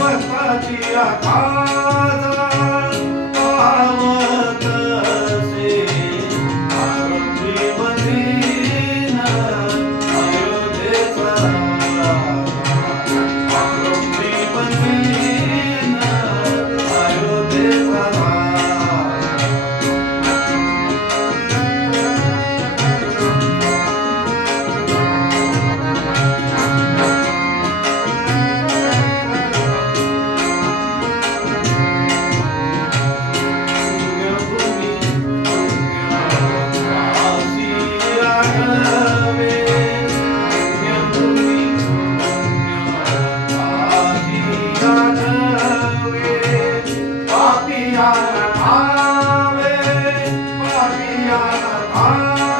भक्ताची Ah!